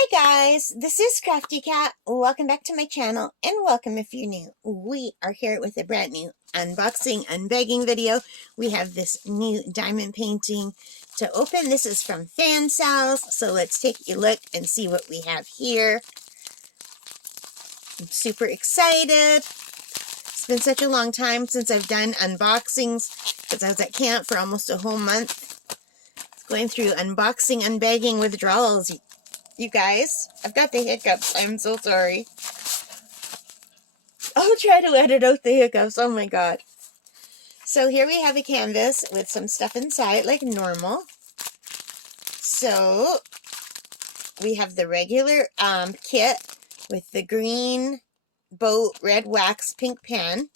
Hi guys, this is Crafty Cat. Welcome back to my channel and welcome if you're new. We are here with a brand new unboxing, unbagging video. We have this new diamond painting to open. This is from Fansells, so let's take a look and see what we have here. I'm super excited. It's been such a long time since I've done unboxings because I was at camp for almost a whole month. Going through unboxing, unbagging withdrawals. You guys, I've got the hiccups. I'm so sorry. I'll try to edit out the hiccups. Oh my god. So here we have a canvas with some stuff inside like normal. So we have the regular kit with the green boat, red wax, pink pen.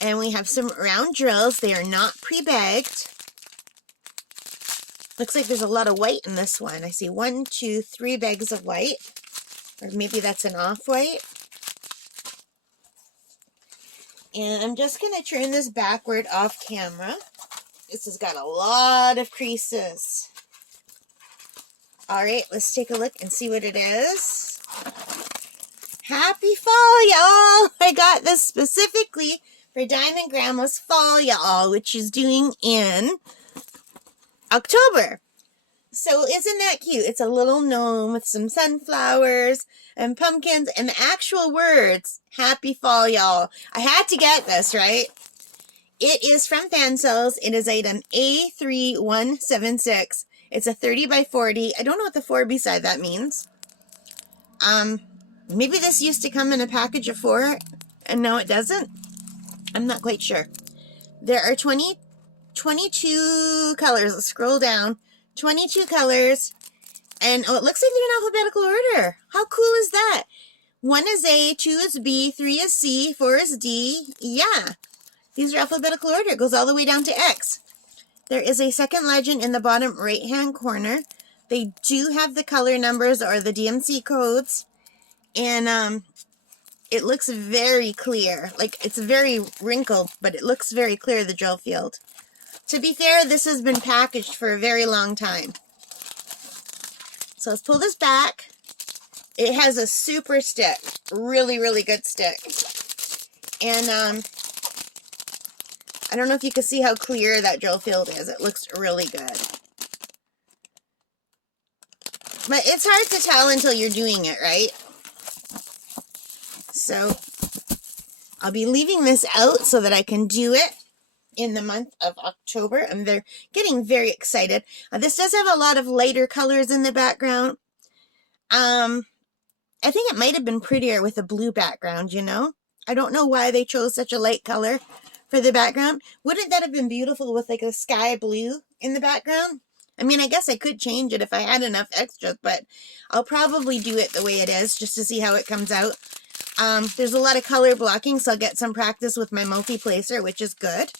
And we have some round drills. They are not pre-bagged. Looks like there's a lot of white in this one. I see 1, 2, 3 bags of white. Or maybe that's an off-white. And I'm just going to turn this backward off camera. This has got a lot of creases. Alright, let's take a look and see what it is. Happy fall, y'all! I got this specifically for Diamond Grandma's Fall, y'all, which is doing in October. So isn't that cute? It's a little gnome with some sunflowers and pumpkins and the actual words, happy fall, y'all. I had to get this, right? It is from Fansells. It is item A3176. It's a 30 by 40. I don't know what the 4 beside that means. Maybe this used to come in a package of 4 and now it doesn't. I'm not quite sure. There are 22 colors. Let's scroll down. 22 colors. And oh, it looks like they're in alphabetical order. How cool is that? 1 is A, 2 is B, 3 is C, 4 is D. Yeah. These are alphabetical order. It goes all the way down to X. There is a second legend in the bottom right-hand corner. They do have the color numbers or the DMC codes. And it looks very clear. Like, it's very wrinkled, but it looks very clear, the drill field. To be fair, this has been packaged for a very long time. So let's pull this back. It has a super stick. Really, really good stick. And I don't know if you can see how clear that drill field is. It looks really good. But it's hard to tell until you're doing it, right? So I'll be leaving this out so that I can do it in the month of October. I'm getting very excited. This does have a lot of lighter colors in the background. I think it might have been prettier with a blue background, you know? I don't know why they chose such a light color for the background. Wouldn't that have been beautiful with like a sky blue in the background? I mean, I guess I could change it if I had enough extras, but I'll probably do it the way it is just to see how it comes out. There's a lot of color blocking, so I'll get some practice with my multi-placer, which is good.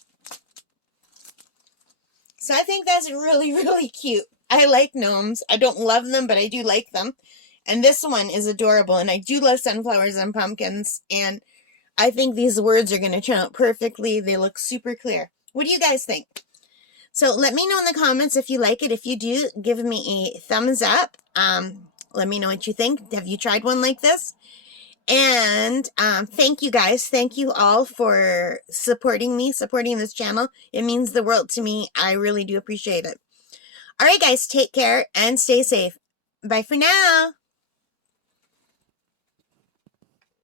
So I think that's really, really cute. I like gnomes. I don't love them, but I do like them. And this one is adorable. And I do love sunflowers and pumpkins. And I think these words are going to turn out perfectly. They look super clear. What do you guys think? So let me know in the comments if you like it. If you do, give me a thumbs up. Let me know what you think. Have you tried one like this? And thank you guys. Thank you all for supporting me, supporting this channel. It means the world to me. I really do appreciate it. All right, guys, take care and stay safe. Bye for now.